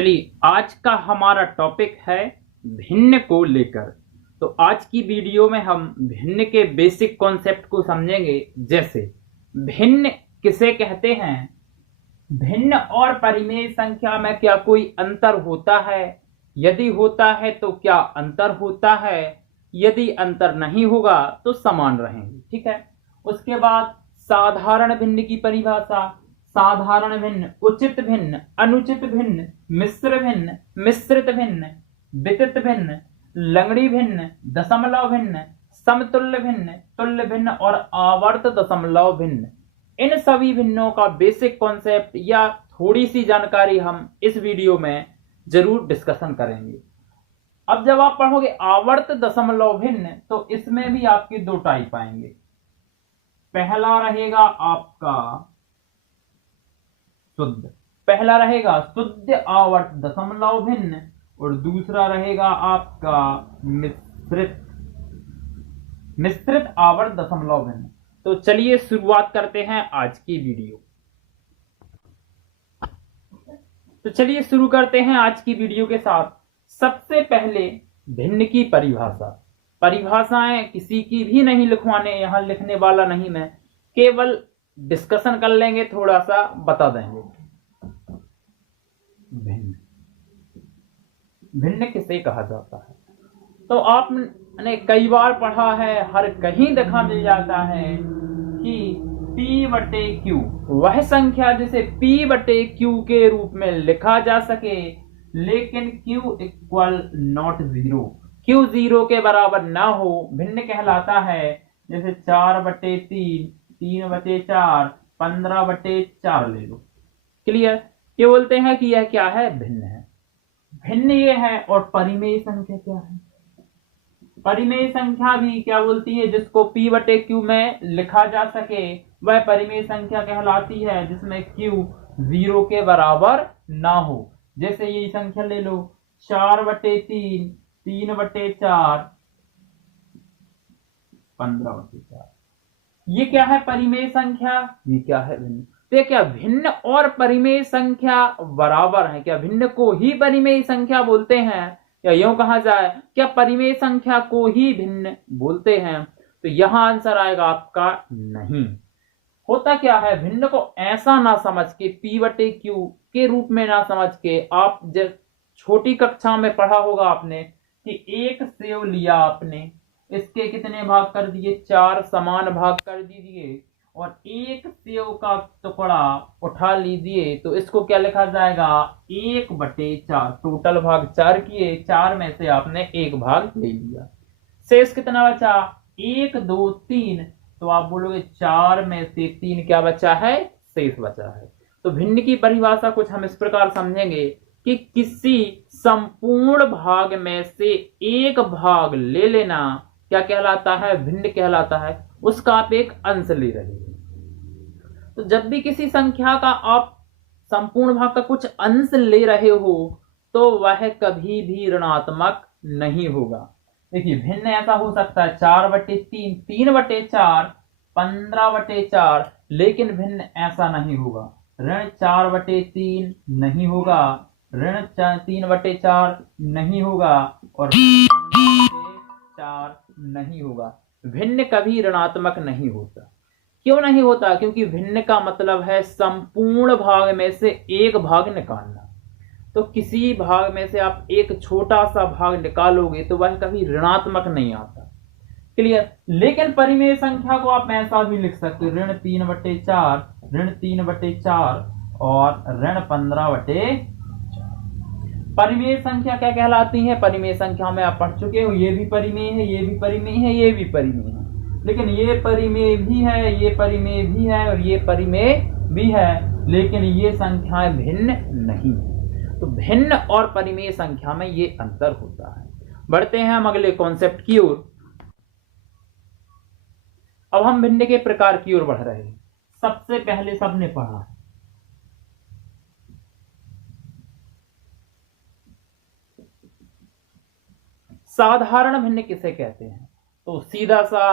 चलिए, आज का हमारा टॉपिक है भिन्न को लेकर। तो आज की वीडियो में हम भिन्न के बेसिक कॉन्सेप्ट को समझेंगे। जैसे भिन्न किसे कहते हैं, भिन्न और परिमेय संख्या में क्या कोई अंतर होता है, यदि होता है तो क्या अंतर होता है, यदि अंतर नहीं होगा तो समान रहेंगे। ठीक है। उसके बाद साधारण भिन्न की परिभाषा, साधारण भिन्न, उचित भिन्न, अनुचित भिन्न, मिश्र भिन्न, मिश्रित भिन्न, वितरित भिन्न, लंगड़ी भिन्न, दशमलव भिन्न, समतुल्य भिन्न, तुल्य भिन्न और आवर्त दशमलव भिन्न। इन सभी भिन्नों का बेसिक कॉन्सेप्ट या थोड़ी सी जानकारी हम इस वीडियो में जरूर डिस्कशन करेंगे। अब जब आप पढ़ोगे आवर्त दशमलव भिन्न तो इसमें भी आपके दो टाइप आएंगे। पहला रहेगा आपका शुद्ध, पहला रहेगा शुद्ध आवर्त दशमलव भिन्न और दूसरा रहेगा आपका मिश्रित आवर्त दशमलव भिन्न। तो चलिए शुरुआत करते हैं आज की वीडियो। तो चलिए शुरू करते हैं आज की वीडियो के साथ। सबसे पहले भिन्न की परिभाषा। परिभाषाएं किसी की भी नहीं लिखवाने, यहां लिखने वाला नहीं मैं, केवल डिस्कशन कर लेंगे, थोड़ा सा बता देंगे। भिन्न, भिन्न किसे कहा जाता है? तो आपने कई बार पढ़ा है, हर कहीं देखा मिल जाता है कि P बटे Q वह संख्या जिसे P बटे Q के रूप में लिखा जा सके, लेकिन Q equal not zero, Q zero के बराबर ना हो, भिन्न कहलाता है। जैसे 4 बटे 3, 3 बटे 4, 15 बटे 4 ले लो। क्लियर? ये बोलते हैं कि यह क्या है, भिन्न है। भिन्न ये है। और परिमेय संख्या क्या है? परिमेय संख्या भी क्या बोलती है, जिसको P बटे Q में लिखा जा सके वह परिमेय संख्या कहलाती है, जिसमें Q जीरो के बराबर ना हो। जैसे ये संख्या ले लो 4 बटे 3, 3 बटे 4, 15 बटे 4। ये क्या है, परिमेय संख्या। ये क्या है, भिन्न। तो क्या भिन्न और परिमेय संख्या बराबर है? क्या भिन्न को ही परिमेय संख्या बोलते हैं, या यूं कहा जाए क्या परिमेय संख्या को ही भिन्न बोलते हैं? तो यहां आंसर आएगा आपका नहीं। होता क्या है, भिन्न को ऐसा ना समझ के, P बटे Q के रूप में ना समझ के, आप जब छोटी कक्षा में पढ़ा होगा आपने कि एक सेव लिया आपने, इसके कितने भाग कर दिए, 4 समान भाग कर दीजिए और एक सेव का टुकड़ा उठा लीजिए, तो इसको क्या लिखा जाएगा, 1 बटे 4। टोटल भाग 4 किए, 4 में से आपने एक भाग ले लिया, शेष कितना बचा, 1 2 3। तो आप बोलोगे 4 में से 3 क्या बचा है, शेष बचा है। तो भिन्न की परिभाषा कुछ हम इस प्रकार समझेंगे कि किसी संपूर्ण भाग में से एक भाग ले लेना क्या कहलाता है, भिन्न कहलाता है। उसका आप एक अंश ले रहे हो। तो जब भी किसी संख्या का आप संपूर्ण भाग का कुछ अंश ले रहे हो तो वह कभी भी ऋणात्मक नहीं होगा। देखिए भिन्न ऐसा हो सकता है 4 बटे 3, 3 बटे 4, 15 बटे 4, लेकिन भिन्न ऐसा नहीं होगा। ऋण 4 बटे 3 नहीं होगा, ऋण 3 बटे 4 नहीं होगा और 4 नहीं होगा। भिन्न कभी ऋणात्मक नहीं होता। क्यों नहीं होता? क्योंकि भिन्न का मतलब है संपूर्ण भाग में से एक भाग निकालना। तो किसी भाग में से आप एक छोटा सा भाग निकालोगे तो वह कभी ऋणात्मक नहीं आता। क्लियर? लेकिन परिमेय संख्या को आप ऐसा भी लिख सकते हो, ऋण 3 बटे 4, ऋण 3 बटे 4 और ऋण 15 बटे 4। परिमेय संख्या क्या कहलाती है? परिमेय संख्या में आप पढ़ चुके हो, ये भी परिमेय है, ये भी परिमेय है, ये भी परिमेय है, लेकिन ये परिमेय भी है, ये परिमेय भी है और ये परिमेय भी है, लेकिन ये संख्याएं भिन्न नहीं। तो भिन्न और परिमेय संख्या में ये अंतर होता है। बढ़ते हैं हम अगले कॉन्सेप्ट की ओर। अब हम भिन्न के प्रकार की ओर बढ़ रहे हैं। सबसे पहले सबने पढ़ा साधारण भिन्न किसे कहते हैं? तो सीधा सा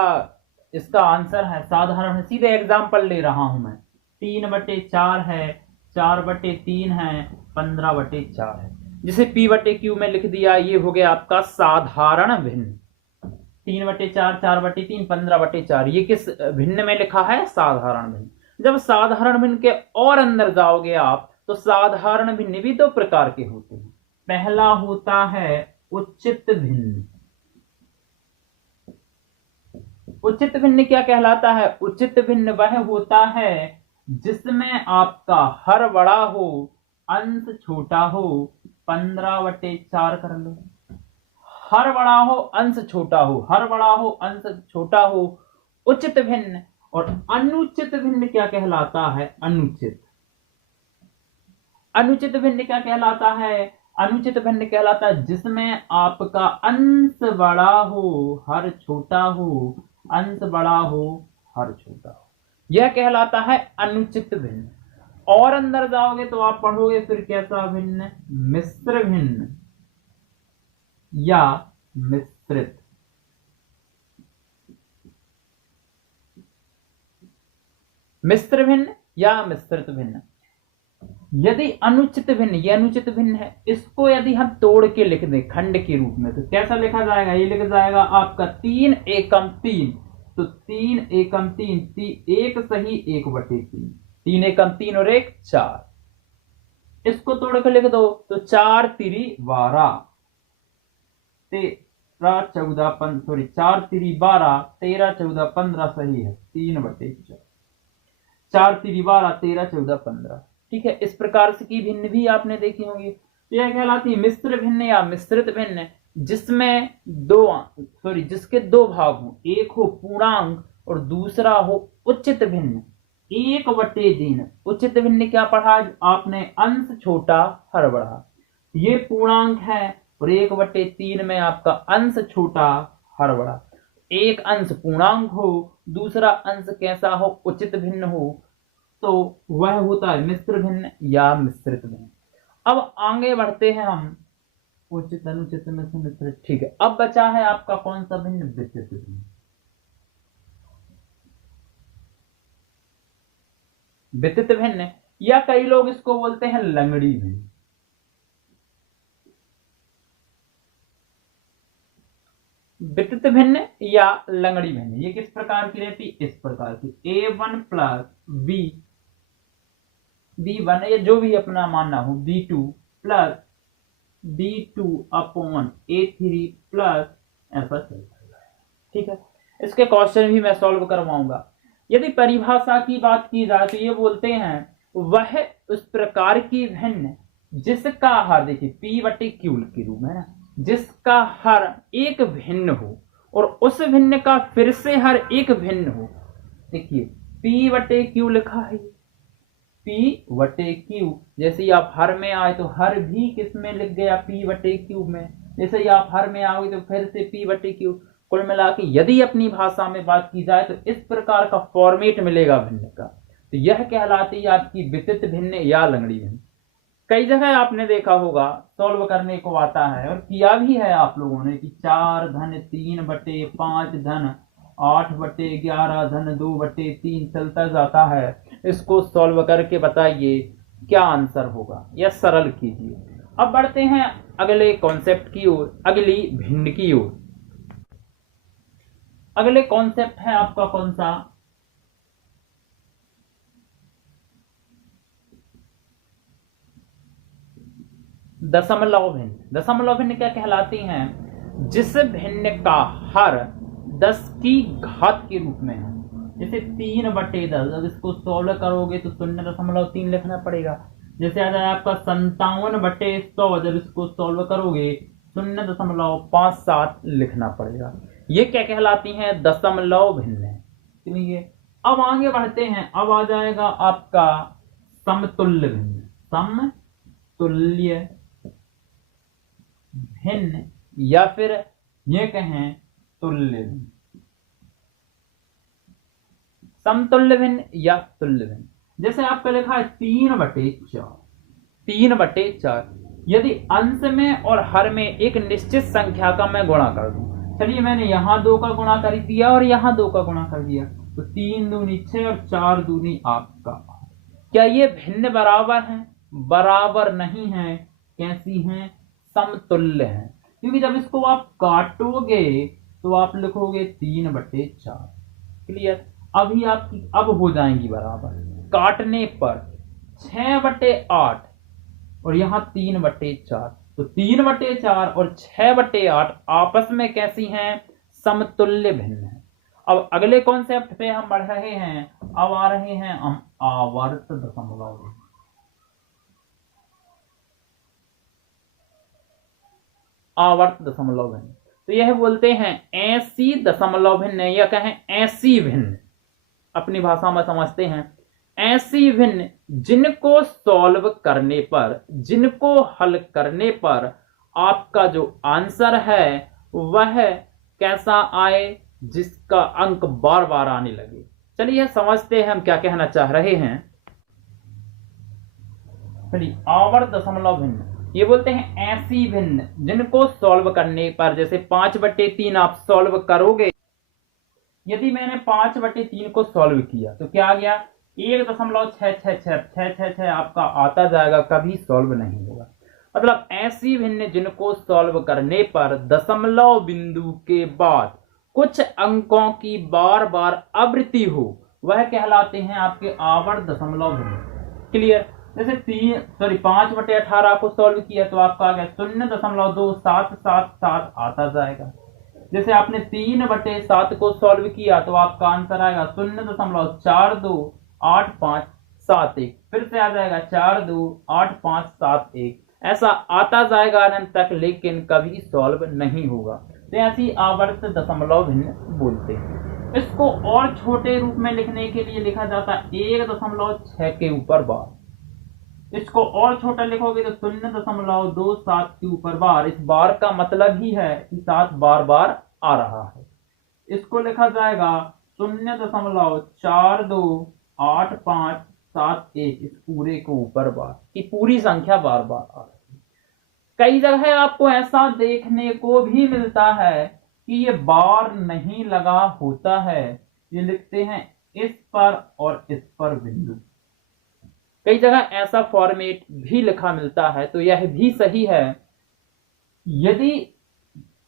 इसका आंसर है साधारण। सीधे एग्जाम्पल ले रहा हूं मैं, 3 बटे 4 है, 4 बटे 3 है, 15/4 है, जिसे p/q में लिख दिया। ये हो गया आपका साधारण भिन्न। 3/4, 4/3, 15/4। ये किस भिन्न में लिखा है? साधारण भिन्न। जब साधारण भिन्न के और अंदर जाओगे आप तो साधारण भिन्न भी दो प्रकार के होते हैं। पहला होता है उचित भिन्न। उचित भिन्न क्या कहलाता है? उचित भिन्न वह होता है जिसमें आपका हर बड़ा हो, अंश छोटा हो। 15/4 कर लो। हर बड़ा हो, अंश छोटा हो, हर बड़ा हो, अंश छोटा हो, उचित भिन्न। और अनुचित भिन्न क्या कहलाता है? अनुचित। अनुचित भिन्न क्या कहलाता है? अनुचित भिन्न कहलाता है जिसमें आपका अंश बड़ा हो, हर छोटा हो, अंश बड़ा हो, हर छोटा हो। यह कहलाता है अनुचित भिन्न। और अंदर जाओगे तो आप पढ़ोगे फिर कैसा भिन्न? मिश्र भिन्न या मिश्रित। मिश्र भिन्न या मिश्रित भिन्न। यदि अनुचित भिन्न, ये अनुचित भिन्न है, इसको यदि हम तोड़ के लिख दें खंड के रूप में तो कैसा लिखा जाएगा? ये लिखा जाएगा आपका 3 एकम 3। तो 3 एकम 3, 1 सही 1/3, 3 एकम 3 और 1 4। इसको तोड़ के लिख दो तो 4 तिरी 12, 13 14 15, सॉरी 4 तिरी 12, 13 14 15 सही है 3/4। 4 तिरी 12, 13 14 15। ठीक है, इस प्रकार से की भिन्न भी आपने देखी होंगी। यह कहलाती है मिश्र भिन्न या मिश्रित भिन्न, जिसमें जिसके दो भाग हो, एक हो पूर्णांक और दूसरा हो उचित भिन्न। 1/3। उचित भिन्न क्या पढ़ा आपने? अंश छोटा हर बड़ा। ये पूर्णांक है और 1/3 में आपका अंश छोटा हर बड़ा। एक अंश पूर्णांक हो, दूसरा अंश कैसा हो? उचित भिन्न हो, तो वह होता है मिश्र भिन्न या मिश्रित भिन्न। अब आगे बढ़ते हैं हम। उचित, अनुचित, मिश्र, मिश्रित। ठीक है, अब बचा है आपका कौन सा भिन्न? वितरित भिन्न। वितरित भिन्न या कई लोग इसको बोलते हैं लंगड़ी भिन्न। वितरित भिन्न या लंगड़ी भिन्न ये किस प्रकार की रहती? इस प्रकार की। A1 प्लस B1 या जो भी अपना मानना हो, B2 plus B2 upon A3 plus ऐसा चलता है। ठीक है, इसके क्वेश्चन भी मैं सॉल्व करवाऊंगा। यदि परिभाषा की बात की जाए तो ये बोलते हैं वह उस प्रकार की भिन्न जिसका हर, देखिए P/Q के रूप में ना, जिसका हर एक भिन्न हो और उस भिन्न का फिर से हर एक भिन्न हो। देखिए P/Q लिखा है, P/Q। जैसे ही आप हर में आए तो हर भी किस में लिख गया? P/Q में। जैसे ही आप हर में आओगे तो फिर से P/Q। कुल मिला के यदि अपनी भाषा में बात की जाए तो इस प्रकार का फॉर्मेट मिलेगा भिन्न का, तो यह कहलाती है आपकी वितरित भिन्न या लंगड़ी भिन्न। कई जगह आपने देखा होगा सॉल्व करने को आता है और किया भी है आप लोगों ने कि 4 धन 3/5 धन 8/11 धन 2/3 चलता जाता है। इसको सॉल्व करके बताइए क्या आंसर होगा या सरल कीजिए। अब बढ़ते हैं अगले कॉन्सेप्ट की ओर, अगली भिन्न की ओर। अगले कॉन्सेप्ट है आपका कौन सा? दशमलव भिन्न। दशमलव भिन्न क्या कहलाती हैं? जिस भिन्न का हर 10 की घात के रूप में है। जैसे 3/10, अब इसको सॉल्व करोगे तो 0.3 लिखना पड़ेगा। जैसे आ जाए आपका 57/100, जब इसको सॉल्व करोगे 0.57 लिखना पड़ेगा। ये क्या कहलाती हैं? दशमलव भिन्न। चलिए अब आगे बढ़ते हैं। अब आ जाएगा आपका समतुल्य भिन्न। समतुल्य भिन्न या फिर ये कहें तुल्य भिन्न। समतुल्य भिन्न या तुल्य भिन्न। जैसे आपका लिखा है 3/4। 3/4 यदि अंश में और हर में एक निश्चित संख्या का मैं गुणा कर दूं, चलिए मैंने यहां 2 का गुणा कर दिया और यहां 2 का गुणा कर दिया, तो 3 दूनी 6 और 4 दूनी आपका। क्या ये भिन्न बराबर हैं? बराबर नहीं है, कैसी हैं, समतुल्य हैं। क्योंकि जब इसको आप काटोगे तो आप लिखोगे 3/4। क्लियर। अभी आपकी अब हो जाएंगी बराबर, काटने पर 6/8 और यहाँ 3/4, तो 3/4 और 6/8 आपस में कैसी हैं, समतुल्य भिन्न है। अब अगले कॉन्सेप्ट पे हम बढ़ रहे हैं, अब आ रहे हैं हम आवर्त दशमलव। आवर्त दशमलव भिन्न, तो यह बोलते हैं ऐसी दशमलव भिन्न या कहें ऐसी भिन्न, अपनी भाषा में समझते हैं, ऐसी भिन्न जिनको सॉल्व करने पर, जिनको हल करने पर आपका जो आंसर है वह कैसा आए, जिसका अंक बार बार आने लगे। चलिए समझते हैं हम क्या कहना चाह रहे हैं। चलिए, आवर्त दशमलव भिन्न ये बोलते हैं ऐसी भिन्न जिनको सॉल्व करने पर, जैसे 5/3 आप सॉल्व करोगे, यदि मैंने 5/3 को सॉल्व किया तो क्या आ गया, 1.666 आपका आता जाएगा, कभी सॉल्व नहीं होगा। मतलब ऐसी भिन्न जिनको सॉल्व करने पर दशमलव बिंदु के बाद कुछ अंकों की बार बार आवृत्ति हो, वह कहलाते हैं आपके आवर्त दशमलव भिन्न। क्लियर। जैसे 5/18 को सॉल्व किया तो आपका आ गया 0.2777 आता जाएगा। जैसे आपने 3/7 को सॉल्व किया तो आपका आंसर आएगा 0.428571, फिर से आ जाएगा 428571, ऐसा आता जाएगा अनंत तक, लेकिन कभी सॉल्व नहीं होगा। तो ऐसी आवर्त दशमलव भिन्न बोलते हैं। इसको और छोटे रूप में लिखने के लिए लिखा जाता है 1.6 के ऊपर बार। इसको और छोटा लिखोगे तो 0.27 के ऊपर बार। इस बार का मतलब ही है कि 7 बार बार आ रहा है। इसको लिखा जाएगा 0.428571, इस पूरे को ऊपर बार की पूरी संख्या बार बार आ रही है। कई जगह आपको ऐसा देखने को भी मिलता है कि ये बार नहीं लगा होता है, ये लिखते हैं इस पर और इस पर बिंदु। कई जगह ऐसा फॉर्मेट भी लिखा मिलता है, तो यह भी सही है। यदि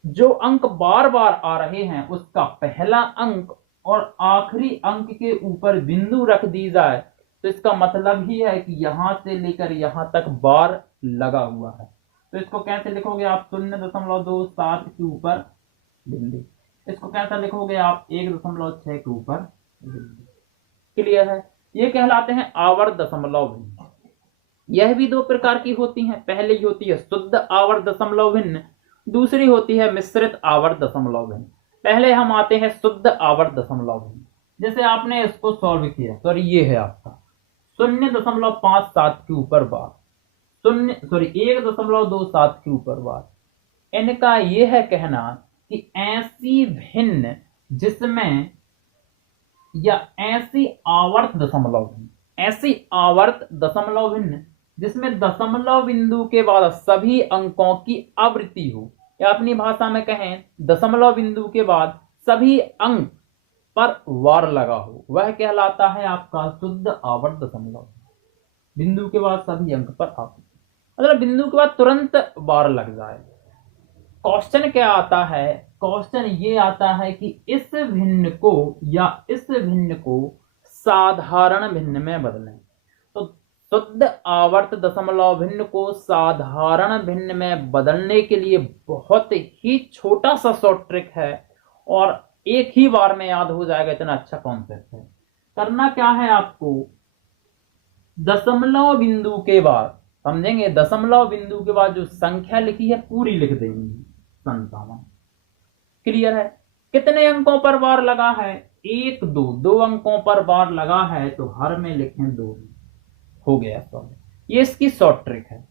जो अंक बार बार आ रहे हैं उसका पहला अंक और आखिरी अंक के ऊपर बिंदु रख दी जाए तो इसका मतलब ही है कि यहां से लेकर यहां तक बार लगा हुआ है। तो इसको कैसे लिखोगे आप, 0.27 के ऊपर बिंदु। इसको कैसा लिखोगे आप, 1.6 के ऊपर बिंदु। क्लियर है। ये कहलाते हैं आवर्त दशमलव भिन्न। यह भी दो प्रकार की होती हैं। पहली होती है शुद्ध आवर्त दशमलव भिन्न, दूसरी होती है मिश्रित आवर्त दशमलव भिन्न। पहले हम आते हैं शुद्ध आवर्त दशमलव भिन्न। जैसे आपने इसको सॉल्व किया, सॉरी ये है आपका 0.57 के ऊपर बार, 1.27 के ऊपर बार। इनका यह है कहना कि ऐसी भिन्न जिसमें, या ऐसी आवर्त दशमलव भिन्न, ऐसी आवर्त दशमलव भिन्न जिसमें दशमलव बिंदु के बाद सभी अंकों की आवृत्ति हो, या अपनी भाषा में कहें दशमलव बिंदु के बाद सभी अंक पर वार लगा हो, वह कहलाता है आपका शुद्ध आवर्त दशमलव। बिंदु के बाद सभी अंक पर आवृत्ति, मतलब बिंदु के बाद तुरंत वार लग जाए। क्वेश्चन क्या आता है, क्वेश्चन ये आता है कि इस भिन्न को या इस भिन्न को साधारण भिन्न में बदलें। तो शुद्ध आवर्त दशमलव भिन्न को साधारण भिन्न में बदलने के लिए बहुत ही छोटा सा शॉर्ट ट्रिक है और एक ही बार में याद हो जाएगा, इतना अच्छा कॉन्सेप्ट है। करना क्या है आपको, दशमलव बिंदु के बाद, समझेंगे, दशमलव बिंदु के बाद जो संख्या लिखी है पूरी लिख देंगे, 57। क्लियर है। कितने अंकों पर बार लगा है, 1 2 अंकों पर बार लगा है, तो हर में लिखें 2, हो गया सॉल्व। ये इसकी शॉर्ट ट्रिक है।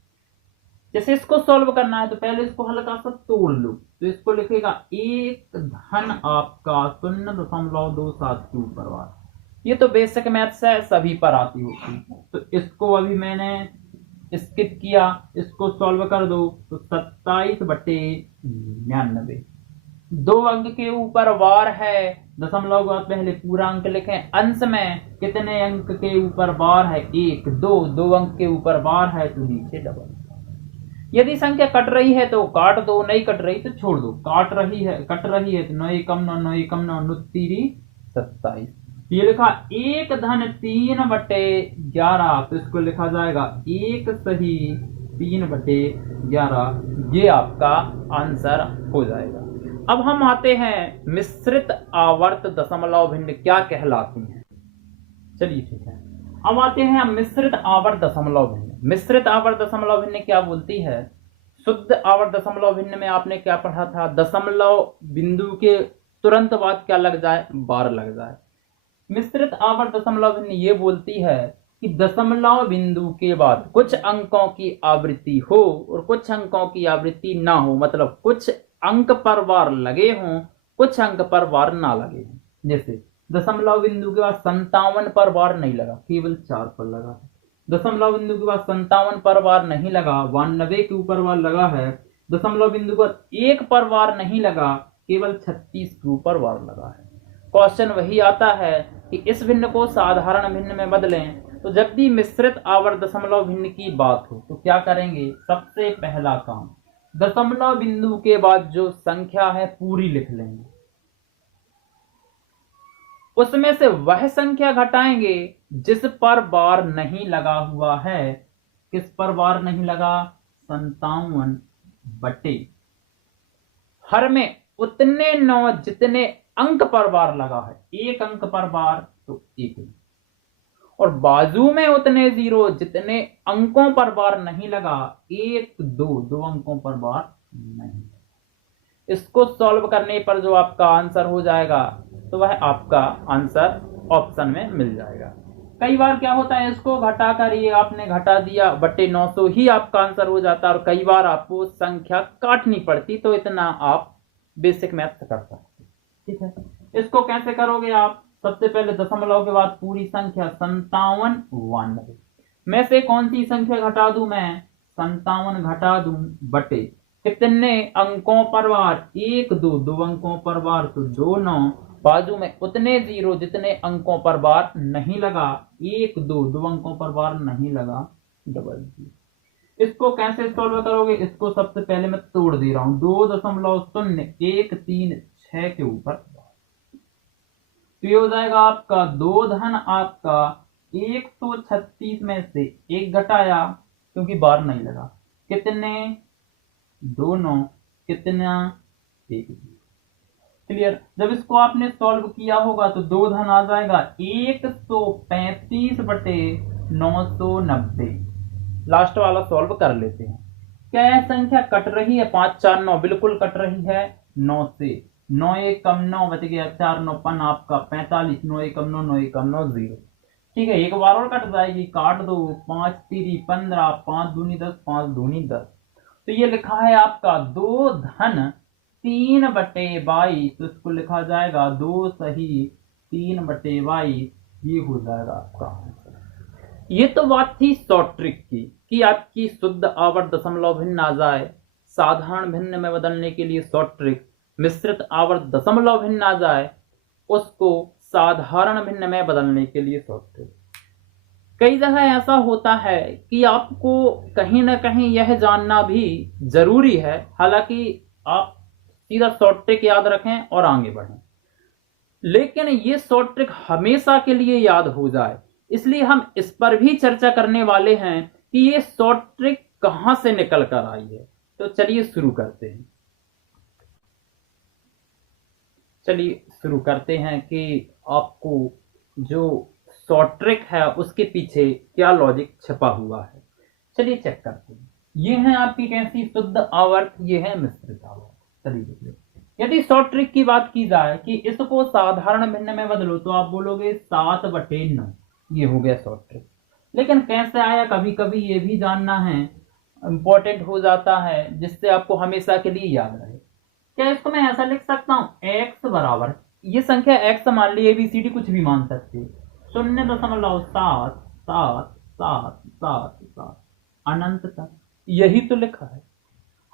जैसे इसको सॉल्व करना है तो पहले इसको हल्का सा तोड़ लो, तो इसको लिखेगा 1 धन आपका 0.27 के ऊपर बार। ये तो बेसिक मैथ्स है, सभी पर आती होती है। तो इसको अभी मैंने स्किप किया, इसको सॉल्व कर दो तो 27/99। दो अंक के ऊपर बार है, दशमलव के बाद पहले पूरा अंक लिखें। अंश में कितने अंक के ऊपर बार है? एक। दो अंक के ऊपर बार है तो नीचे डबल। यदि संख्या कट रही है तो काट दो, नहीं कट रही तो छोड़ दो। कट रही है तो 9 एकम 9, 9 एकम 9, 9 तीरी 27। ये लिखा 1 धन 3 बटे 11, तो इसको लिखा जाएगा 1 सही 3 बटे 11। ये आपका आंसर हो जाएगा। अब हम आते हैं मिश्रित आवर्त दशमलव भिन्न क्या कहलाती हैं। चलिए ठीक है, अब आते हैं हम मिश्रित आवर्त दशमलव भिन्न। मिश्रित आवर्त दशमलव भिन्न क्या बोलती है? शुद्ध आवर्त दशमलव भिन्न में आपने क्या पढ़ा था? दशमलव बिंदु के तुरंत बाद क्या लग जाए? बार लग जाए। मिश्रित आवर्त दशमलव भिन्न ये बोलती है कि दशमलव बिंदु के बाद कुछ अंकों की आवृत्ति हो और कुछ अंकों की आवृत्ति ना हो, मतलब कुछ अंक पर बार लगे हों, कुछ अंक पर बार ना लगे हों। जैसे दशमलव बिंदु के बाद 57 पर बार नहीं लगा, केवल 4 पर लगा है। दशमलव बिंदु के बाद 57 पर बार नहीं लगा, 92 के ऊपर बार लगा है। दशमलव बिंदु के बाद 1 पर बार नहीं लगा, केवल 36 के ऊपर बार लगा है। क्वेश्चन वही आता है कि इस भिन्न को साधारण भिन्न में बदलें। तो जब भी मिश्रित आवर्त दशमलव भिन्न की बात हो तो क्या करेंगे? सबसे पहला काम, दशमलव बिंदु के बाद जो संख्या है पूरी लिख लेंगे, उसमें से वह संख्या घटाएंगे जिस पर बार नहीं लगा हुआ है। किस पर बार नहीं लगा? 57 बटे हर में उतने 9 जितने अंक पर बार लगा है। एक अंक पर बार तो एक, और बाजू में उतने 0 जितने अंकों पर बार नहीं लगा। 1 2 अंकों पर बार नहीं। इसको सॉल्व करने पर जो आपका आंसर हो जाएगा तो वह आपका आंसर ऑप्शन में मिल जाएगा। कई बार क्या होता है, इसको घटाकर ये आपने घटा दिया बटे 900 ही आपका आंसर हो जाता है, और कई बार आपको संख्या काटनी पड़ती, तो इतना आप बेसिक मैथ कर सकते। ठीक है, इसको कैसे करोगे आप? सबसे पहले दशमलव के बाद पूरी संख्या 57 92 में से कौन सी संख्या घटा दूं मैं? 57 घटा दूं बटे कितने अंकों पर बार? 1 2 अंकों पर बार तो 2 9, बाजू में उतने 0 जितने अंकों पर बार नहीं लगा। 1 2 अंकों पर बार नहीं लगा, डबल 0। इसको कैसे सॉल्व करोगे? इसको सबसे पहले मैं तोड़ दे रहा हूं, 2.0136 के ऊपर, तो ये हो जाएगा आपका 2 धन आपका 136 में से 1 घटाया क्योंकि बार नहीं लगा, कितने? 2 9, कितना? 1। क्लियर? जब इसको आपने सॉल्व किया होगा तो 2 धन आ जाएगा 135 बटे 990। लास्ट वाला सॉल्व कर लेते हैं। क्या यह संख्या कट रही है? 5 4 9 बिल्कुल कट रही है 9 से। 9 1 कम 9 बच गया 4 9 पन आपका 45। 9 1 कम 9 9 1 कम 9 0। ठीक है, एक बार और कट जाएगी, काट दो। 5 3 15, 5 दूनी 10, 5 दूनी 10। तो ये लिखा है आपका 2 धन 3 बटे 22, तो इसको लिखा जाएगा 2 सही 3 बटे 22। ये हो जाएगा आपका आंसर। ये तो बात थी शॉर्ट ट्रिक की कि आपकी शुद्ध आवर्त दशमलव भिन्न आ जाए। साधारण भिन्न में बदलने के लिए शॉर्ट ट्रिक, मिश्रित आवर्त दशमलव भिन्न आ जाए उसको साधारण भिन्न में बदलने के लिए शॉर्ट ट्रिक। कई जगह ऐसा होता है कि आपको कहीं ना कहीं यह जानना भी जरूरी है, हालांकि आप सीधा शॉर्ट ट्रिक याद रखें और आगे बढ़ें, लेकिन ये शॉर्ट ट्रिक हमेशा के लिए याद हो जाए, इसलिए हम इस पर भी चर्चा करने वाले हैं कि ये शॉर्ट ट्रिक कहां से निकल कर आई है। तो चलिए शुरू करते हैं कि आपको जो शॉर्ट ट्रिक है उसके पीछे क्या लॉजिक छिपा हुआ है। चलिए चेक करते हैं। ये है आपकी कैसी? शुद्ध आवर्त, ये है मिश्रित आवर्त। चलिए देखिए, यदि शॉर्ट ट्रिक की बात की जाए कि इसको साधारण भिन्न में बदलो तो आप बोलोगे 7 बटे 9। ये हो गया शॉर्ट ट्रिक। लेकिन कैसे आया, कभी कभी ये भी जानना है, इंपॉर्टेंट हो जाता है, जिससे आपको हमेशा के लिए याद रहे। क्या इसको मैं ऐसा लिख सकता हूं? x बराबर, ये संख्या x मान ली, ABCD कुछ भी मान सकते, 0.77777 अनंत तक। यही तो लिखा है।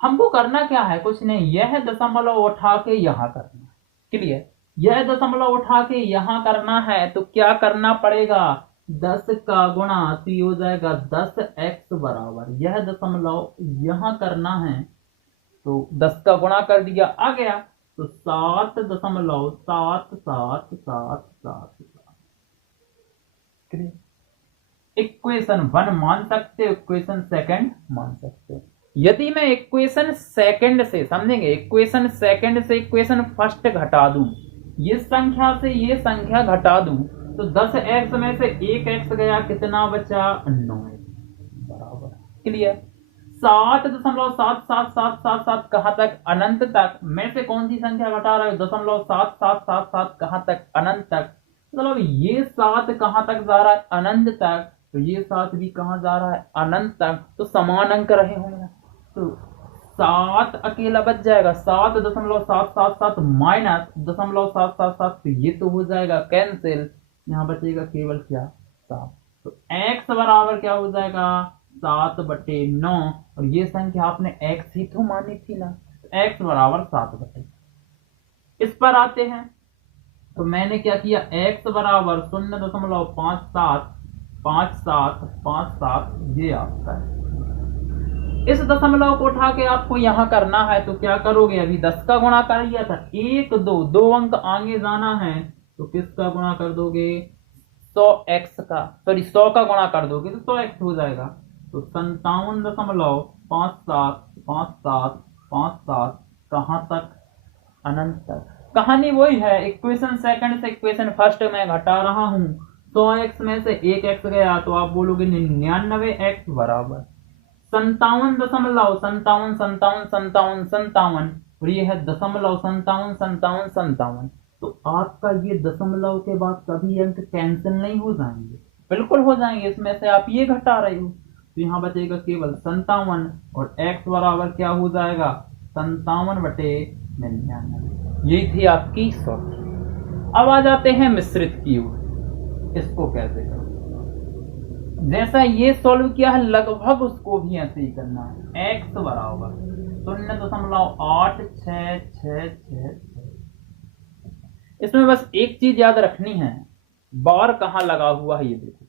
हमको करना क्या है, कुछ नहीं, यह दशमलव उठा के यहाँ करना है। क्लियर, यह दशमलव उठा के यहाँ करना है तो क्या करना पड़ेगा, 10 का गुणा, तो ये हो जाएगा 10x बराबर, यह दशमलव यहाँ करना है तो 10 का गुणा कर दिया, आ गया, तो 7.777777। इक्वेशन 1 मान सकते हो, इक्वेशन सेकंड मान सकते हो। यदि मैं इक्वेशन सेकंड से, समझेंगे, इक्वेशन सेकंड से इक्वेशन फर्स्ट घटा दूं, ये संख्या से ये संख्या घटा दूं, तो 10x में से 1x गया, कितना बचा, 9x बराबर। क्लियर, 7.77777 कहाँ तक, अनंत तक। में से कौन सी संख्या घटा रहा है, 0.7777 कहाँ तक, अनंत तक। मतलब ये 7 कहाँ तक जा रहा है, अनंत तक, तो ये 7 भी कहाँ जा रहा है, अनंत तक, तो समान अंक रहे होंगे, तो 7 अकेला बच जाएगा, 7.777 माइनस 0.777, तो ये तो हो जाएगा कैंसिल, यहाँ बचेगा केवल क्या, 7। तो x बराबर क्या हो जाएगा, 7/9, और ये संख्या आपने x ही तो मानी थी ना, तो x बराबर 7/। इस पर आते हैं, तो मैंने क्या किया, x बराबर 0.575757, ये आपका है। इस दशमलव को उठा के आपको यहां करना है तो क्या करोगे, अभी 10 का गुणा कर लिया था, 1 2 अंक आगे जाना है, तो किसका गुणा कर दोगे, 100x का, सॉरी 100 का गुणा कर दोगे तो 100x हो जाएगा, तो 57.575757 कहां तक, अनंत तक। कहानी वही है, इक्वेशन सेकंड से इक्वेशन फर्स्ट में घटा रहा हूं, 100x में से 1x गया, तो आप बोलोगे 99x बराबर 57.575757, और ये है दशमलव 57.5757। तो आपका ये दशमलव के बाद कभी अंक कैंसिल नहीं हो जाएंगे, बिल्कुल हो जाएंगे, इसमें से आप ये घटा रहे हो, तो यहाँ बचेगा केवल 57, और x बराबर क्या हो जाएगा, 57/99। यही थी आपकी शॉर्ट। अब आ जाते हैं मिश्रित की ओर, इसको कैसे करो, जैसा ये सॉल्व किया है लगभग उसको भी ऐसे ही करना है। x बराबर 0.8666। इसमें बस एक चीज याद रखनी है, बार कहाँ लगा हुआ है, ये देखो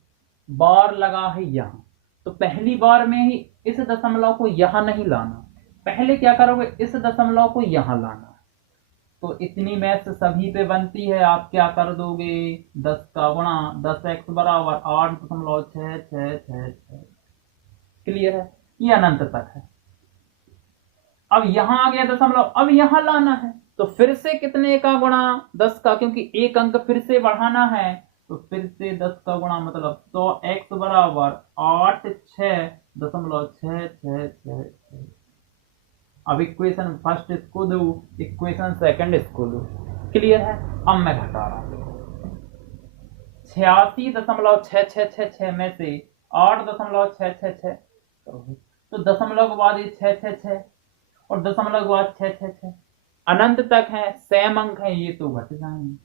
बार लगा है यहाँ, तो पहली बार में ही इस दशमलव को यहाँ नहीं लाना, पहले क्या करोगे, इस दशमलव को यहाँ लाना, तो इतनी मैथ सभी पे बनती है, आप क्या कर दोगे, 10 का गुणा, 10x बराबर 8.666। क्लियर है, ये अनंत तक है। अब यहां आ गया दशमलव, अब यहां लाना है, तो फिर से कितने का गुणा, 10 का, क्योंकि एक अंक फिर से बढ़ाना है, तो फिर से 10 का गुणा, मतलब 100x बराबर 86.666। अब इक्वेशन फर्स्ट इसको दो, इक्वेशन सेकंड इसको दो। क्लियर है, अब मैं घटा रहा हूं, 86.666 में से 8.666, तो दशमलव के बाद ये 666, और दशमलव के बाद 666, अनंत तक है, सेम अंक है, ये तो घट जाएंगे,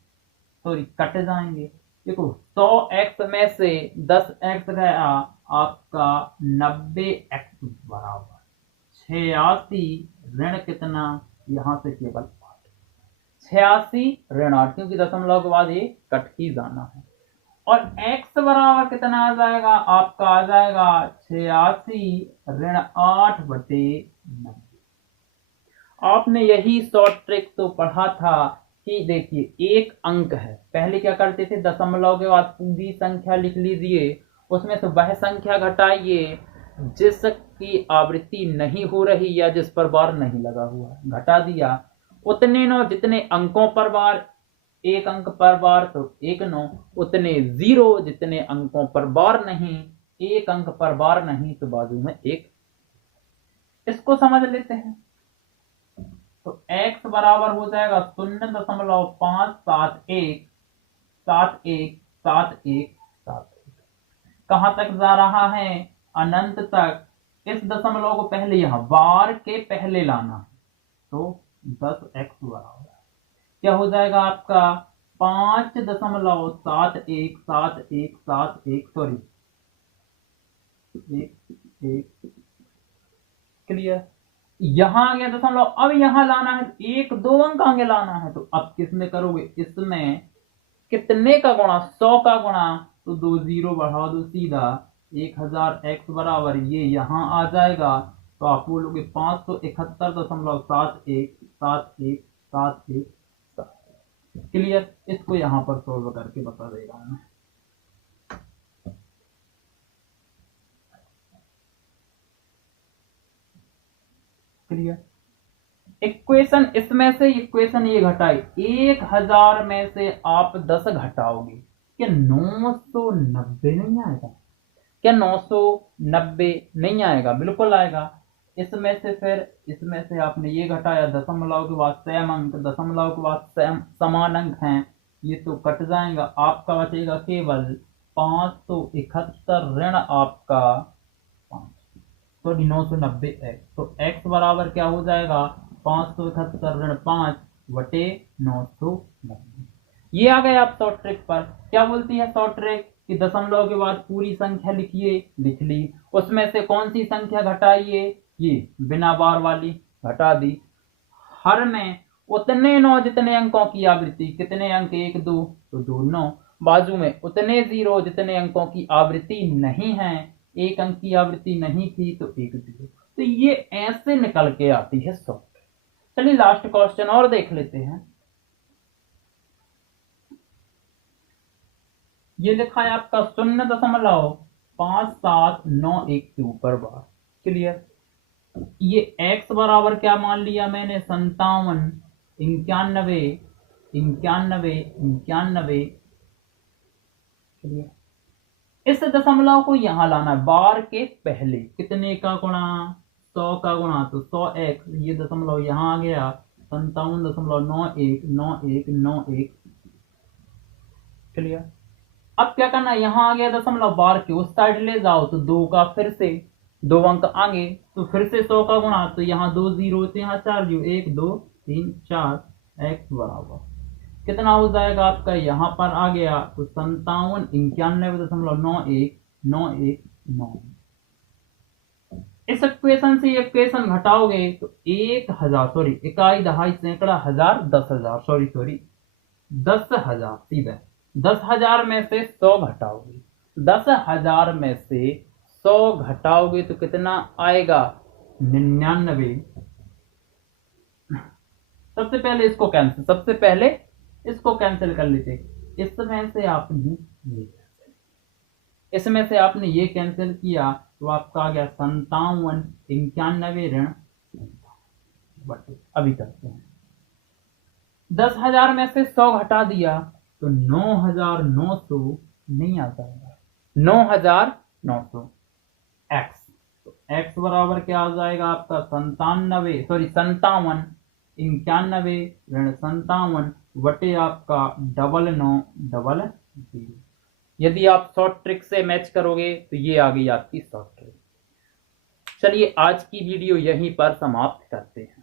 सॉरी कट जाएंगे। देखो 100x में से 10x गया, आपका 90x बराबर 86 ऋण कितना, यहां से केवल 86 ऋण 8, क्योंकि दशमलव के बाद ये कट ही जाना है, और x बराबर कितना आ जाएगा, आपका आ जाएगा 86 ऋण 8/90। आपने यही शॉर्ट ट्रिक तो पढ़ा था कि देखिए एक अंक है, पहले क्या करते थे, दशमलव के बाद पूरी संख्या लिख लीजिए, उसमें से वह संख्या घटाइए जिसकी आवृत्ति नहीं हो रही या जिस पर बार नहीं लगा हुआ, घटा दिया, उतने 9 जितने अंकों पर बार, एक अंक पर बार तो 1 9, उतने 0 जितने अंकों पर बार नहीं, एक अंक पर बार नहीं, तो बाजू में 1। इसको समझ लेते हैं, तो x बराबर हो जाएगा 0.571717171। कहां तक जा रहा है, अनंत तक। इस दशमलव को पहले यहां बार के पहले लाना है, तो 10x बराबर क्या हो जाएगा आपका, 5.717171, सॉरी 1 1। क्लियर, यहां आ गया दशमलव, अब यहां लाना है, एक दो अंक आगे लाना है, तो अब किसमें करोगे, इसमें कितने का गुणा, 100 का गुणा, तो 2 जीरो बढ़ा दो सीधा, 1000 x बराबर ये यहां आ जाएगा, तो आप बोलोगे 571.7171 क्लियर। इसको यहां पर सोल्व करके बता देगा मैं। क्लियर। इक्वेशन इसमें से इक्वेशन ये घटाई, 1000 में से आप 10 घटाओगे, क्या 990 नहीं आएगा, क्या 990 नहीं आएगा, बिल्कुल आएगा। इसमें से फिर इसमें से आपने ये घटाया, दशमलव के बाद सेम अंक, दशमलव के बाद सेम समान अंक हैं, ये तो कट जाएगा, आपका बचेगा केवल 571 ऋण आपका 990 एक्स, तो एक्स बराबर क्या हो जाएगा, 571 ऋण 5 बटे 990। ये आ गए आप शॉर्ट ट्रिक पर। क्या बोलती है शॉर्ट ट्रिक कि दशमलव के बाद पूरी संख्या लिखिए, लिख ली, उसमें से कौन सी संख्या घटाइए, ये बिना बार वाली घटा दी, हर में उतने 9 जितने अंकों की आवृत्ति, कितने अंक 1 2, तो 2 9, बाजू में उतने 0 जितने अंकों की आवृत्ति नहीं है, एक अंक की आवृत्ति नहीं थी तो 1 0, तो ये ऐसे निकल के आती है शॉर्ट। चलिए लास्ट क्वेश्चन और देख लेते हैं। ये लिखा है आपका 0.5791 के ऊपर बार। क्लियर। ये x बराबर क्या मान लिया मैंने, 57 91 91 91। इस दशमलव को यहां लाना है, बार के पहले कितने का गुणा, 100 का गुणा, तो 100x, ये दशमलव यहां आ गया 57.919191। क्लियर। अब क्या करना है, यहां आ गया दशमलव, बार के उस साइड ले जाओ तो 2 का फिर से 2 अंक आगे, तो फिर से 100 का गुणा, तो यहाँ 2 जीरो से यहाँ 4 जीरो, 1 2 3 4, x बराबर कितना हो जाएगा आपका, यहाँ पर आ गया तो 57 91.9191। इस इक्वेशन से इक्वेशन घटाओगे तो 1000, सॉरी इकाई दहाई सैकड़ा हजार 10,000, सॉरी 10,000, सीधा 10,000 में से 100 घटाओगे, 10,000 में से 100 घटाओगे तो कितना आएगा, 99। सबसे पहले इसको कैंसिल, सबसे पहले इसको कैंसिल कर लेते, इसमें से आपने इसमें से आपने ये कैंसिल किया तो आपका आ गया 57 91 ऋण, बट अभी करते हैं, 10,000 में से 100 घटा दिया तो 9,900 नहीं आ जाएगा, 9,900 x, तो x बराबर क्या आ जाएगा आपका 57 ऋण 57 बटे आपका 9900। यदि आप शॉर्ट ट्रिक से मैच करोगे तो ये आ गई आपकी शॉर्ट ट्रिक। चलिए आज की वीडियो यहीं पर समाप्त करते हैं।